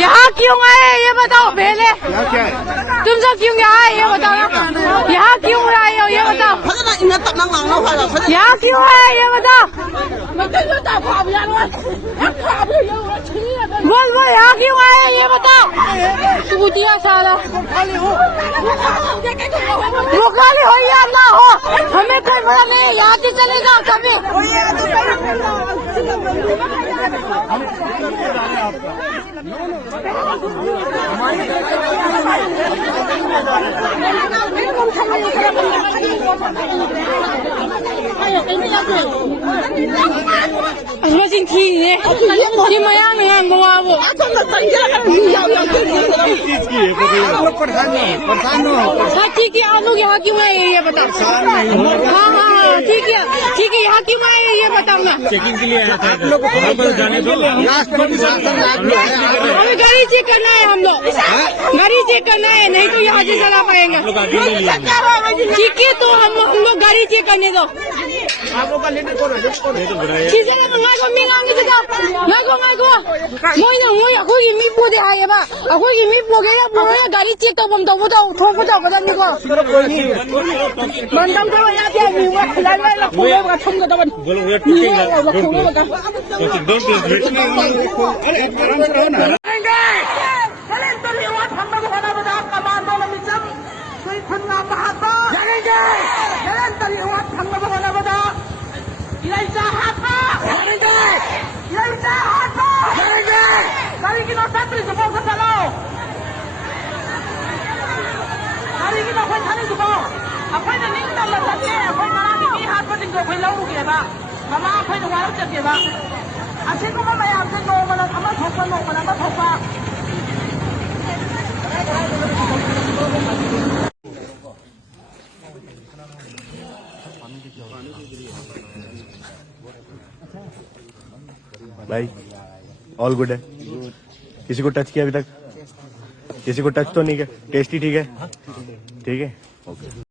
यहाँ क्यों आए ये बताओ पहले। तुम सब क्यों आए ये बताओ। यहाँ क्यों आए हो ये बताओ। यहाँ क्यों आए ये बताओ। बोल बोल यहाँ क्यों आए ये बताओ। चूतिया साला वो खाली हो या ना हो हमें कोई बड़ा नहीं। यहाँ से चले जाओ सभी। मशीन की है ये मया में गोवा वो ठीक है आप लोग यहाँ क्यों आए ये बताओ। हाँ हाँ ठीक है यहाँ क्यों आए ये बताओ ना। चेकिंग के लिए आया था जाने दो। हमें गाड़ी चेक करना है। हम लोग गाड़ी चेक करना है नहीं तो यहाँ से चला पाएंगे। ठीक है तो हम लोग गाड़ी चेक करने दो। ꯑꯩꯈꯣꯏꯒꯤ ꯃꯤ ꯄꯨꯗꯦ ꯍꯥꯏꯌꯦꯕ ꯑꯩꯈꯣꯏꯒꯤ ꯃꯤ ꯄꯨꯒꯦꯔꯥ ꯄꯨꯔꯣꯏꯔꯥ ꯒꯥꯔꯤ ꯆꯦꯛ ꯇꯧꯐꯝ ꯇꯧꯕꯗꯣ ꯊꯣꯛꯄ ꯇꯧꯒꯗꯕꯅꯤꯀꯣ ꯕꯟ ꯇꯧꯗꯕ ꯌꯥꯗꯦ ꯃꯤ ꯂꯥꯏꯅ ꯄꯨꯔꯒ ꯊꯝꯒꯗꯕꯅꯤ ꯑꯩꯈꯣꯏꯅ ꯅꯤꯡꯇꯝꯅ ꯆꯠꯀꯦ ꯑꯩꯈꯣꯏ ꯉꯔꯥꯡꯒꯤ ꯃꯤ ꯍꯥꯠꯄꯁꯤꯡꯗꯣ ꯑꯩꯈꯣꯏ ꯂꯧꯔꯨꯒꯦꯕ ꯃꯃꯥ ꯑꯩꯈꯣꯏꯅ ꯋꯥꯔꯛꯆꯒꯦꯕ ꯑꯁꯤꯒꯨꯝꯕ ꯃꯌꯥꯝꯁꯦ ꯅꯣꯡꯃꯅ ꯑꯃ ꯊꯣꯛꯄ ꯅꯣꯡꯃꯅ ꯑꯃ ꯊꯣꯛꯄ भाई ऑल गुड है। किसी को टच किया अभी तक? किसी को टच तो नहीं किया? टेस्टी ठीक है? ठीक है ओके।